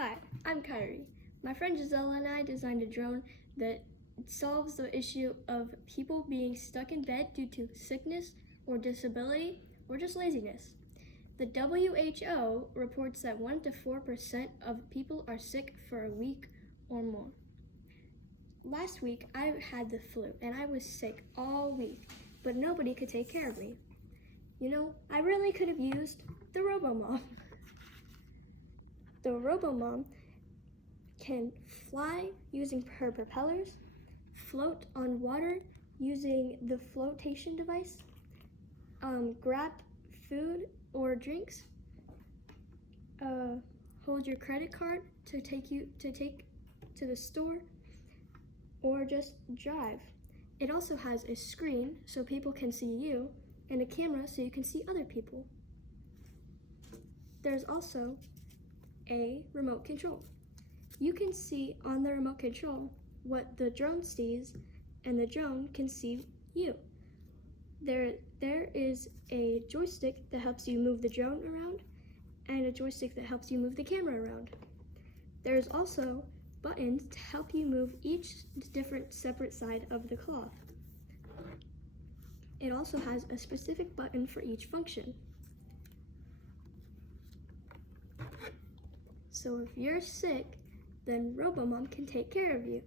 Hi, I'm Kairi. My friend Giselle and I designed a drone that solves the issue of people being stuck in bed due to sickness or disability or just laziness. The WHO reports that 1 to 4% of people are sick for a week or more. Last week I had the flu and I was sick all week, but nobody could take care of me. I really could have used the RoboMom. The RoboMom can fly using her propellers, float on water using the flotation device, grab food or drinks, hold your credit card to take to the store, or just drive. It also has a screen so people can see you and a camera so you can see other people. There's also a remote control. You can see on the remote control what the drone sees, and the drone can see you. There is a joystick that helps you move the drone around and a joystick that helps you move the camera around. There's also buttons to help you move each different separate side of the cloth. It also has a specific button for each function. So if you're sick, then RoboMom can take care of you.